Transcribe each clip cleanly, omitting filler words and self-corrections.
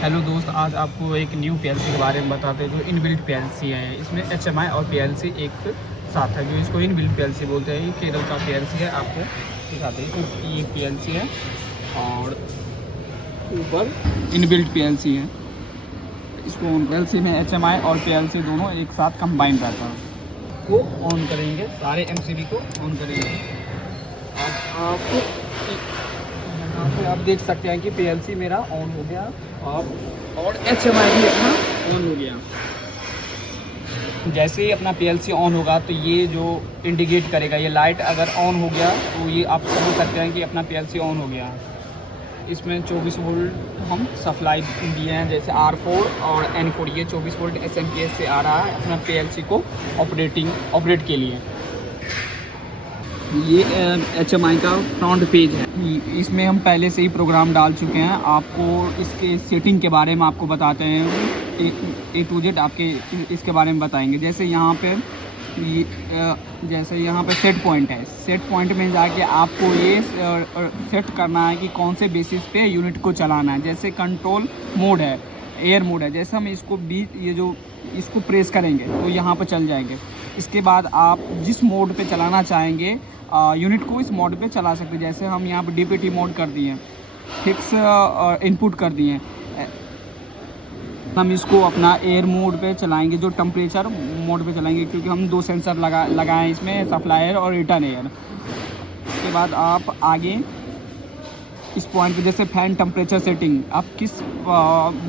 Hello दोस्त, आज आपको एक न्यू पीएलसी के बारे में बताते हैं जो इनबिल्ट पीएलसी है। इसमें एचएमआई और पीएलसी एक साथ है, जो इसको इनबिल्ट पीएलसी बोलते हैं। ये केरल का पीएलसी है, आपको दिखाते हैं। तो ये पीएलसी है और ऊपर इनबिल्ट पीएलसी है। इसको पीएलसी में एचएमआई और पीएलसी दोनों एक साथ कंबाइन रहता है। को ऑन करेंगे, सारे एमसीबी को ऑन करेंगे। आप यहाँ पे आप देख सकते हैं कि पीएलसी मेरा ऑन हो गया और एचएमआई भी अपना ऑन हो गया। जैसे ही अपना पीएलसी ऑन होगा तो ये जो इंडिकेट करेगा, ये लाइट अगर ऑन हो गया तो ये आप समझ सकते हैं कि अपना पीएलसी ऑन हो गया। इसमें 24 वोल्ट हम सप्लाई दिए हैं, जैसे R4 और N4। ये 24 वोल्ट SMPS से आ रहा है अपना पीएलसी को ऑपरेट के लिए। ये HMI का फ्रंट पेज है। इसमें हम पहले से ही प्रोग्राम डाल चुके हैं। आपको इसके सेटिंग के बारे में आपको बताते हैं, A to Z आपके इसके बारे में बताएंगे। जैसे यहाँ पे सेट पॉइंट है। सेट पॉइंट में जाके आपको ये सेट करना है कि कौन से बेसिस पे यूनिट को चलाना है। जैसे कंट्रोल मोड है, एयर मोड है। जैसे हम इसको प्रेस करेंगे तो यहाँ पर चल जाएंगे। इसके बाद आप जिस मोड पे चलाना चाहेंगे यूनिट को, इस मोड पे चला सकते हैं। जैसे हम यहाँ पर DPT मोड कर दिए, फिक्स इनपुट कर दिए। हम इसको अपना एयर मोड पे चलाएंगे, जो टेम्परेचर मोड पे चलाएंगे, क्योंकि हम 2 सेंसर लगाए हैं इसमें, सप्लाई एयर और रिटर्न एयर। उसके बाद आप आगे इस पॉइंट पे, जैसे फैन टेम्परेचर सेटिंग, आप किस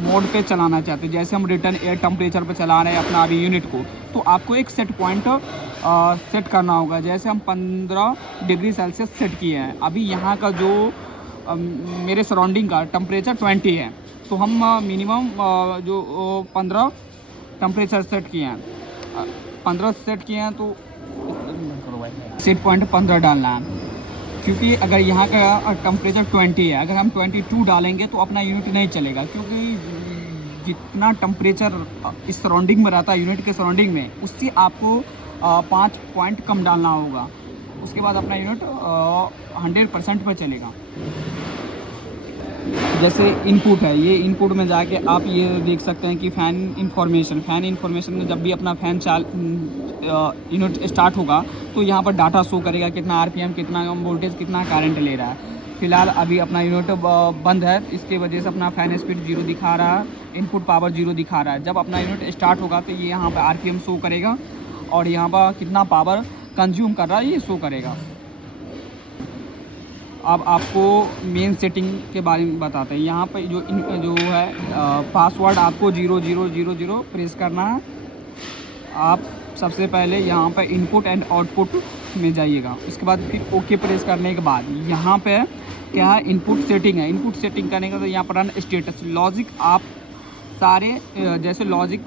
मोड पे चलाना चाहते हैं। जैसे हम रिटर्न एयर टेम्परेचर पे चला रहे हैं अपना अभी यूनिट को, तो आपको एक सेट पॉइंट सेट करना होगा। जैसे हम 15 डिग्री सेल्सियस सेट किए हैं। अभी यहाँ का जो मेरे सराउंडिंग का टेम्परेचर 20 है, तो हम मिनिमम जो 15 टेम्परेचर सेट किए हैं। 15 सेट किए हैं तो सेट पॉइंट 15 डालना है, क्योंकि अगर यहाँ का टेम्परेचर 20 है, अगर हम 22 डालेंगे तो अपना यूनिट नहीं चलेगा। क्योंकि जितना टेम्परेचर इस सराउंडिंग में रहता है, यूनिट के सराउंडिंग में, उससे आपको 5 पॉइंट कम डालना होगा। उसके बाद अपना यूनिट 100% पर चलेगा। जैसे इनपुट है, ये इनपुट में जाके आप ये देख सकते हैं कि फ़ैन इंफॉर्मेशन में जब भी अपना फ़ैन यूनिट स्टार्ट होगा तो यहाँ पर डाटा शो करेगा, कितना RPM, कितना वोल्टेज, कितना करंट ले रहा है। फ़िलहाल अभी अपना यूनिट बंद है, इसके वजह से अपना फ़ैन स्पीड 0 दिखा रहा है, इनपुट पावर 0 दिखा रहा है। जब अपना यूनिट स्टार्ट होगा तो ये यहाँ पर RPM शो करेगा और यहाँ पर कितना पावर कंज्यूम कर रहा है ये शो करेगा। अब आपको मेन सेटिंग के बारे में बताते हैं। यहाँ पे जो है पासवर्ड आपको 0000 प्रेस करना है। आप सबसे पहले यहाँ पे इनपुट एंड आउटपुट में जाइएगा। इसके बाद फिर ओके प्रेस करने के बाद यहाँ पे क्या है, इनपुट सेटिंग है। इनपुट सेटिंग करने का तो यहाँ पर रन स्टेटस, लॉजिक, आप सारे जैसे लॉजिक,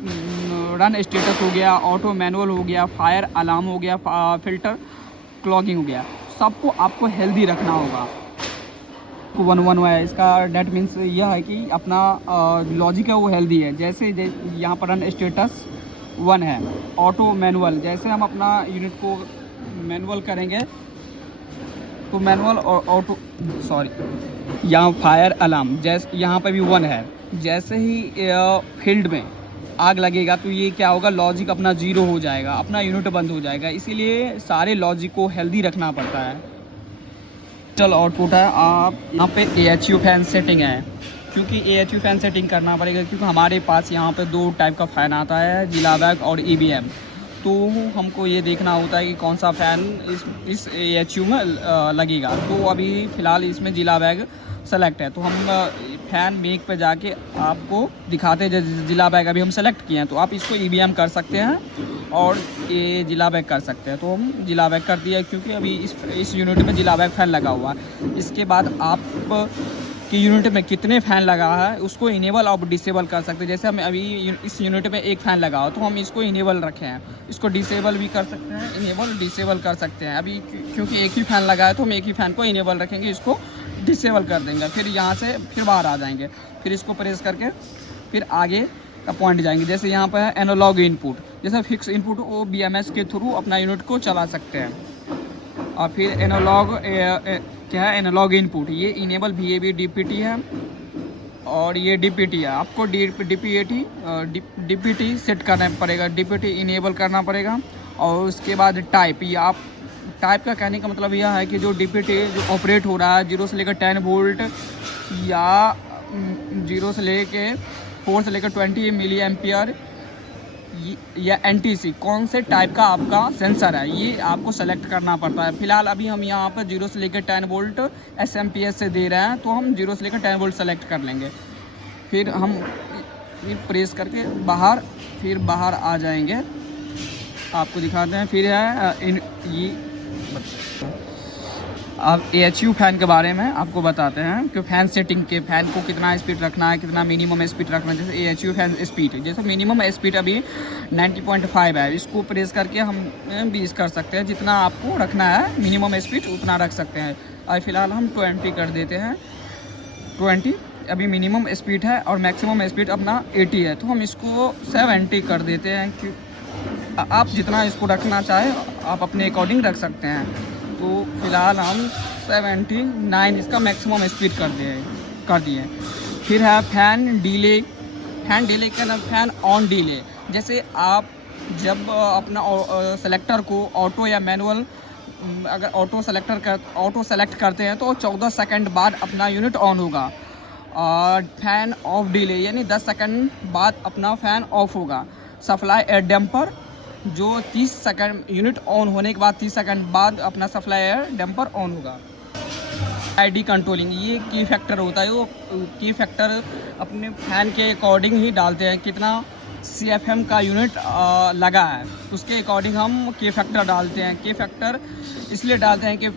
रन स्टेटस हो गया, ऑटो मैनुअल हो गया, फायर अलार्म हो गया, फिल्टर क्लॉगिंग हो गया, सबको आपको हेल्दी रखना होगा। 1 है इसका डेट मीन्स यह है कि अपना लॉजिक है वो हेल्दी है। जैसे यहाँ पर रन स्टेटस 1 है। ऑटो मैनुअल, जैसे हम अपना यूनिट को मैनुअल करेंगे तो मैनुअल और ऑटो, यहाँ फायर अलार्म, जैसे यहाँ पर भी 1 है। जैसे ही फील्ड में आग लगेगा तो ये क्या होगा, लॉजिक अपना 0 हो जाएगा, अपना यूनिट बंद हो जाएगा। इसीलिए सारे लॉजिक को हेल्दी रखना पड़ता है। चल आउटपुट है, आप यहाँ पे AHU फैन सेटिंग है, क्योंकि AHU फैन सेटिंग करना पड़ेगा, क्योंकि हमारे पास यहाँ पे 2 टाइप का फ़ैन आता है, जिला बैग और EBM। तो हमको ये देखना होता है कि कौन सा फ़ैन इस AHU में लगेगा। तो अभी फ़िलहाल इसमें जिला बैग सेलेक्ट है, तो हम फ़ैन मेक पे जाके आपको दिखाते हैं। जैसे जिला बैग अभी हम सेलेक्ट किए हैं, तो आप इसको EBM कर सकते हैं और ये जिला बैग कर सकते हैं। तो हम जिला बैग कर दिया, क्योंकि अभी इस यूनिट में जिला बैग फ़ैन लगा हुआ है। इसके बाद आप कि यूनिट में कितने फ़ैन लगा है उसको इनेबल और डिसेबल कर सकते हैं। जैसे हम अभी इस यूनिट में 1 फ़ैन लगा हो तो हम इसको इनेबल रखे हैं, इसको डिसेबल भी कर सकते हैं, इनेबल डिसेबल कर सकते हैं। अभी क्योंकि 1 ही फ़ैन लगा है तो हम 1 ही फ़ैन को इनेबल रखेंगे, इसको डिसेबल कर देंगे। फिर यहाँ से फिर बाहर आ जाएंगे, फिर इसको प्रेस करके फिर आगे का पॉइंट जाएंगे। जैसे यहाँ पर है एनालॉग इनपुट, जैसे फिक्स इनपुट वो BMS के थ्रू अपना यूनिट को चला सकते हैं। और फिर एनालॉग क्या है, एनालॉग इनपुट, ये इनेबल VAB DPT है। और ये DPT है, आपको DPT सेट करना पड़ेगा, DPT इनेबल करना पड़ेगा। और उसके बाद टाइप, ये आप टाइप का कहने का मतलब यह है कि जो DPT जो ऑपरेट हो रहा है 0 से लेकर 10 वोल्ट या 0 से लेके 4 से लेकर 20 मिली एम्पियर या NTC, कौन से टाइप का आपका सेंसर है ये आपको सेलेक्ट करना पड़ता है। फ़िलहाल अभी हम यहाँ पर 0 से लेकर 10 वोल्ट SMPS से दे रहे हैं, तो हम 0 से लेकर 10 वोल्ट सेलेक्ट कर लेंगे। फिर हम प्रेस करके बाहर, फिर बाहर आ जाएंगे, आपको दिखाते हैं। फिर है ये अब AHU फ़ैन के बारे में आपको बताते हैं कि फ़ैन सेटिंग के, फ़ैन को कितना स्पीड रखना है, कितना मिनिमम स्पीड रखना है। जैसे AHU फ़ैन स्पीड, जैसे मिनिमम स्पीड अभी 90.5 है, इसको प्रेस करके हम 20 कर सकते हैं। जितना आपको रखना है मिनिमम स्पीड उतना रख सकते हैं। और फ़िलहाल हम 20 कर देते हैं। 20 अभी मिनिमम स्पीड है और मैक्सिमम स्पीड अपना 80 है, तो हम इसको 70 कर देते हैं। कि आप जितना इसको रखना चाहे आप अपने अकॉर्डिंग रख सकते हैं। तो फ़िलहाल हम 79 इसका मैक्सिमम स्पीड कर दिए। फिर है फ़ैन डिले। फ़ैन डिले का ना, फ़ैन ऑन डिले। जैसे आप जब अपना सेलेक्टर को ऑटो या मैनुअल, अगर ऑटो सेलेक्ट करते हैं तो 14 सेकंड बाद अपना यूनिट ऑन होगा। और फ़ैन ऑफ डिले यानी 10 सेकंड बाद अपना फ़ैन ऑफ होगा। सप्लाई एयर डैम्पर, जो 30 सेकंड यूनिट ऑन होने के बाद 30 सेकंड बाद अपना सप्लाई एयर डैम्पर ऑन होगा। ID कंट्रोलिंग, ये की फैक्टर होता है। वो की फैक्टर अपने फ़ैन के अकॉर्डिंग ही डालते हैं, कितना CFM का यूनिट लगा है उसके अकॉर्डिंग हम की फैक्टर डालते हैं। की फैक्टर इसलिए डालते हैं कि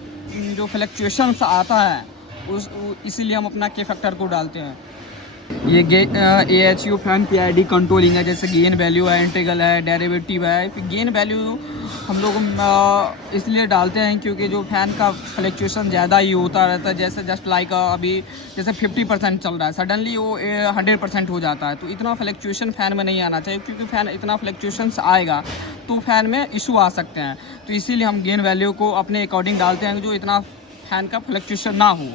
जो फ्लक्चुएशंस आता है इसीलिए हम अपना की फैक्टर को डालते हैं। ये AHU फ़ैन PID कंट्रोलिंग है। जैसे गेन वैल्यू है, इंटीग्रल है, डेरिवेटिव है। फिर गेन वैल्यू हम लोग इसलिए डालते हैं क्योंकि जो फ़ैन का फ्लक्चुएशन ज़्यादा ही होता रहता है। जैसे जस्ट लाइक अभी जैसे 50% चल रहा है, सडनली वो 100% हो जाता है। तो इतना फ्लक्चुएशन फ़ैन में नहीं आना चाहिए, क्योंकि फ़ैन इतना फ्लक्चुएशंस आएगा तो फ़ैन में इशू आ सकते हैं। तो इसीलिए हम गेन वैल्यू को अपने अकॉर्डिंग डालते हैं, जो इतना फ़ैन का फ्लक्चुएशन ना हो।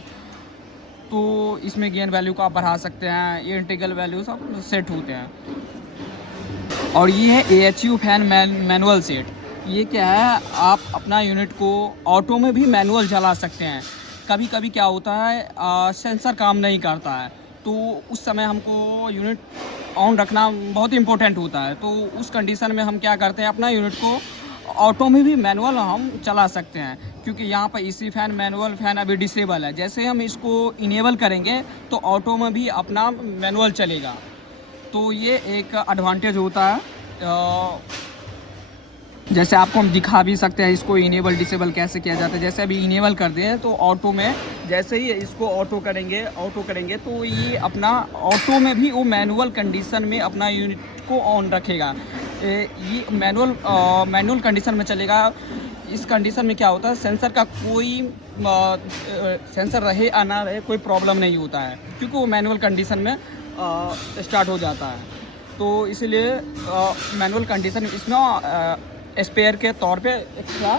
तो इसमें गेन वैल्यू को आप बढ़ा सकते हैं, ये इंटीग्रल वैल्यू सब सेट होते हैं। और ये है AHU फ़ैन मैनुअल सेट। ये क्या है, आप अपना यूनिट को ऑटो में भी मैनुअल चला सकते हैं। कभी कभी क्या होता है सेंसर काम नहीं करता है, तो उस समय हमको यूनिट ऑन रखना बहुत इम्पोर्टेंट होता है। तो उस कंडीशन में हम क्या करते हैं, अपना यूनिट को ऑटो में भी मैनुअल हम चला सकते हैं। क्योंकि यहाँ पर इसी फ़ैन मैनुअल फ़ैन अभी डिसेबल है। जैसे हम इसको इनेबल करेंगे तो ऑटो में भी अपना मैनुअल चलेगा। तो ये एक एडवांटेज होता है। जैसे आपको हम दिखा भी सकते हैं इसको इनेबल डिसेबल कैसे किया जाता है। जैसे अभी इनेबल कर दें तो ऑटो में, जैसे ही इसको ऑटो करेंगे तो ये अपना ऑटो में भी वो मैनुअल कंडीशन में अपना यूनिट को ऑन रखेगा। ये मैनुअल कंडीशन में चलेगा। इस कंडीशन में क्या होता है, सेंसर का कोई सेंसर रहे या ना रहे कोई प्रॉब्लम नहीं होता है, क्योंकि वो मैनुअल कंडीशन में स्टार्ट हो जाता है। तो इसलिए मैनुअल कंडीशन इसमें स्पेयर के तौर पे एक्स्ट्रा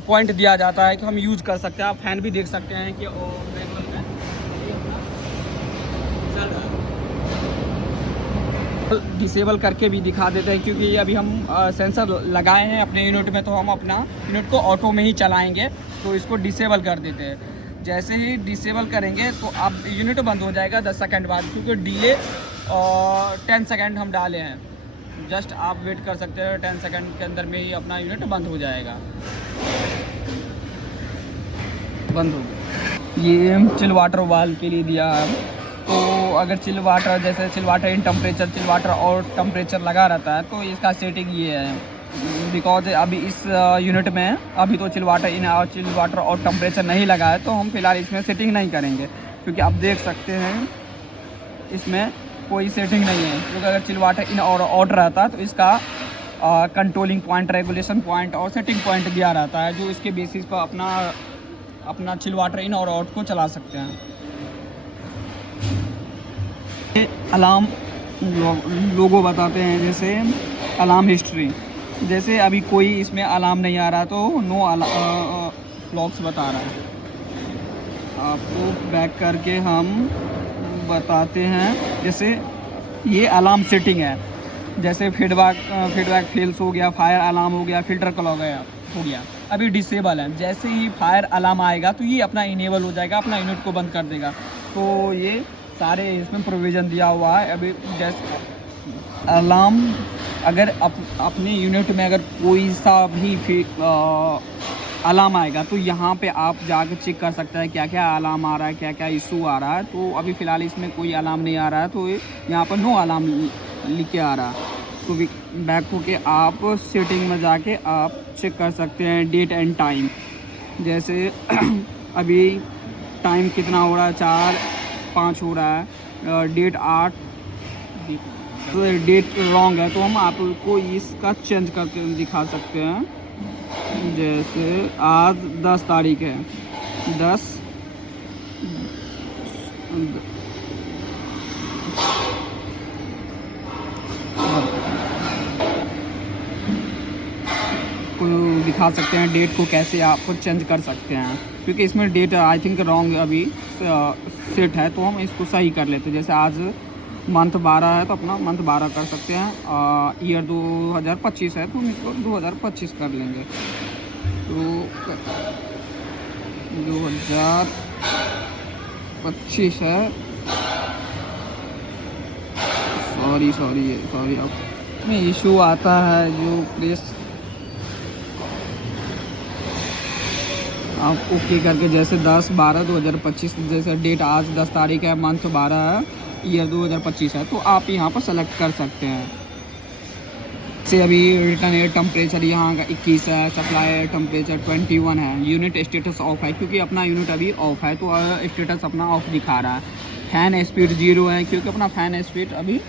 पॉइंट दिया जाता है कि हम यूज़ कर सकते हैं। आप फैन भी देख सकते हैं कि मैनुअल में चल रहा है। डिसेबल करके भी दिखा देते हैं, क्योंकि अभी हम सेंसर लगाए हैं अपने यूनिट में, तो हम अपना यूनिट को ऑटो में ही चलाएंगे। तो इसको डिसेबल कर देते हैं। जैसे ही डिसेबल करेंगे तो अब यूनिट बंद हो जाएगा 10 सेकंड बाद, क्योंकि डिले 10 सेकंड हम डाले हैं। जस्ट आप वेट कर सकते हैं, 10 सेकंड के अंदर में ही अपना यूनिट बंद हो जाएगा। बंद हो गया। ये चिल वाटर वाल के लिए दिया है। तो अगर चिल वाटर, जैसे chill water in temperature, chill water और टेम्परेचर लगा रहता है, तो इसका सेटिंग ये है। बिकॉज अभी इस यूनिट में अभी तो चिल वाटर इन और चिल वाटर और टेम्परेचर नहीं लगा है, तो हम फिलहाल इसमें सेटिंग नहीं करेंगे। क्योंकि आप देख सकते हैं इसमें कोई सेटिंग नहीं है। क्योंकि अगर चिल वाटर इन और आउट रहता तो इसका कंट्रोलिंग पॉइंट, रेगुलेशन पॉइंट और सेटिंग पॉइंट दिया रहता है, जो इसके बेसिस पर अपना चिल वाटर इन और आउट को चला सकते हैं। अलार्म लोगो बताते हैं, जैसे अलार्म हिस्ट्री। जैसे अभी कोई इसमें अलार्म नहीं आ रहा तो नो क्लॉक्स बता रहा है। आपको बैक करके हम बताते हैं। जैसे ये अलार्म सेटिंग है, जैसे फीडबैक फेल्स हो गया, फायर अलार्म हो गया, फिल्टर क्लॉग हो गया, अभी डिसेबल है। जैसे ही फायर अलार्म आएगा तो ये अपना इनेबल हो जाएगा, अपना यूनिट को बंद कर देगा। तो ये सारे इसमें प्रोविज़न दिया हुआ है। अभी जैसे अलार्म अगर अपने यूनिट में अगर कोई सा भी अलार्म आएगा तो यहाँ पे आप जाकर चेक कर सकते हैं क्या क्या अलार्म आ रहा है, क्या क्या इशू आ रहा है। तो अभी फ़िलहाल इसमें कोई अलार्म नहीं आ रहा है, तो यहाँ पर नो अलार्म लिख के आ रहा है। तो बैक होके आप सेटिंग में जाके आप चेक कर सकते हैं डेट एंड टाइम। जैसे अभी टाइम कितना हो रहा है, 4:05 हो रहा है, डेट 8, तो डेट रॉन्ग है तो हम आपको इसका चेंज करके दिखा सकते हैं। जैसे आज 10 तारीख है, 10 को दिखा सकते हैं, डेट को कैसे आप चेंज कर सकते हैं, क्योंकि इसमें डेट आई थिंक रॉन्ग अभी सेट है, तो हम इसको सही कर लेते हैं। जैसे आज मंथ 12 है तो अपना मंथ 12 कर सकते हैं, ईयर 2025 है तो हम इसको 2025 कर लेंगे। तो 2025 है, सॉरी अब में इशू आता है जो प्लीज़ आप ओके करके, जैसे 10/12/2025, जैसे डेट आज 10 तारीख है, मंथ 12 है, ईयर 2025 है, तो आप यहाँ पर सेलेक्ट कर सकते हैं। से अभी रिटर्न एयर टेम्परेचर यहाँ का 21 है, सप्लाई एयर टेम्परेचर 21 है, यूनिट स्टेटस ऑफ है क्योंकि अपना यूनिट अभी ऑफ है, तो स्टेटस अपना ऑफ दिखा रहा है। फैन स्पीड 0 है क्योंकि अपना फैन स्पीड अभी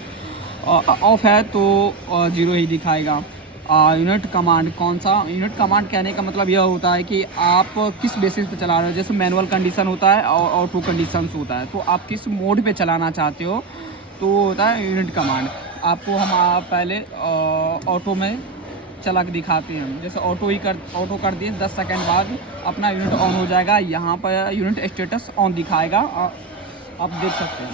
ऑफ है, तो 0 ही दिखाएगा। यूनिट कमांड कौन सा, यूनिट कमांड कहने का मतलब यह होता है कि आप किस बेसिस पे चला रहे हो। जैसे मैनुअल कंडीशन होता है और ऑटो कंडीशंस होता है, तो आप किस मोड पे चलाना चाहते हो तो होता है यूनिट कमांड। आपको हम पहले ऑटो में चला के दिखाते हैं। जैसे ऑटो कर दिए, 10 सेकंड बाद अपना यूनिट ऑन हो जाएगा, यहाँ पर यूनिट स्टेटस ऑन दिखाएगा, आप देख सकते हैं।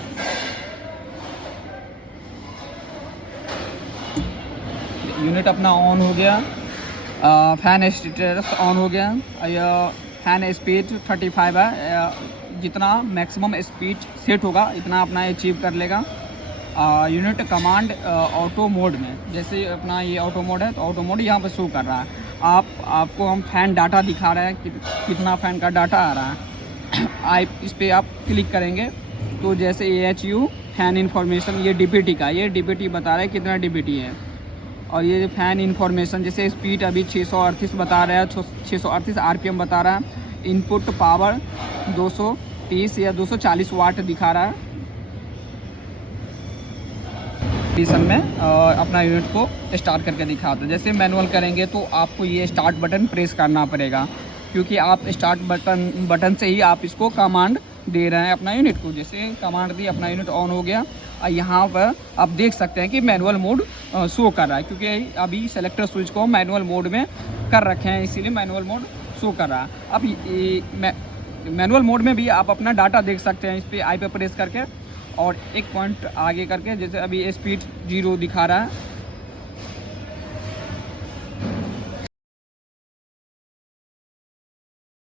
यूनिट अपना ऑन हो गया, फैन स्टेटस ऑन हो गया, फैन स्पीड 35 है, जितना मैक्सिमम स्पीड सेट होगा इतना अपना अचीव कर लेगा। यूनिट कमांड ऑटो मोड में, जैसे अपना ये ऑटो मोड है तो ऑटो मोड यहाँ पर शो कर रहा है। आपको हम फैन डाटा दिखा रहे हैं कितना फैन का डाटा आ रहा है। इस पर आप क्लिक करेंगे तो जैसे AHU फैन इन्फॉर्मेशन, ये DPT का, ये DPT बता रहा है कितना DPT है। और ये फैन इन्फॉर्मेशन, जैसे स्पीड अभी 638 बता रहा है, 638 RPM बता रहा है। इनपुट पावर 230 या 240 वाट दिखा रहा है। कंडीशन में अपना यूनिट को स्टार्ट करके दिखाते हैं। जैसे मैनुअल करेंगे तो आपको ये स्टार्ट बटन प्रेस करना पड़ेगा, क्योंकि आप स्टार्ट बटन से ही आप इसको कमांड दे रहे हैं अपना यूनिट को। जैसे कमांड दी, अपना यूनिट ऑन हो गया। यहाँ पर आप देख सकते हैं कि मैनुअल मोड शो कर रहा है, क्योंकि अभी सेलेक्टर स्विच को मैनुअल मोड में कर रखे हैं, इसीलिए मैनुअल मोड शो कर रहा है। अब मैनुअल मोड में भी आप अपना डाटा देख सकते हैं, इस पर आई पे प्रेस करके और एक पॉइंट आगे करके। जैसे अभी स्पीड 0 दिखा रहा है,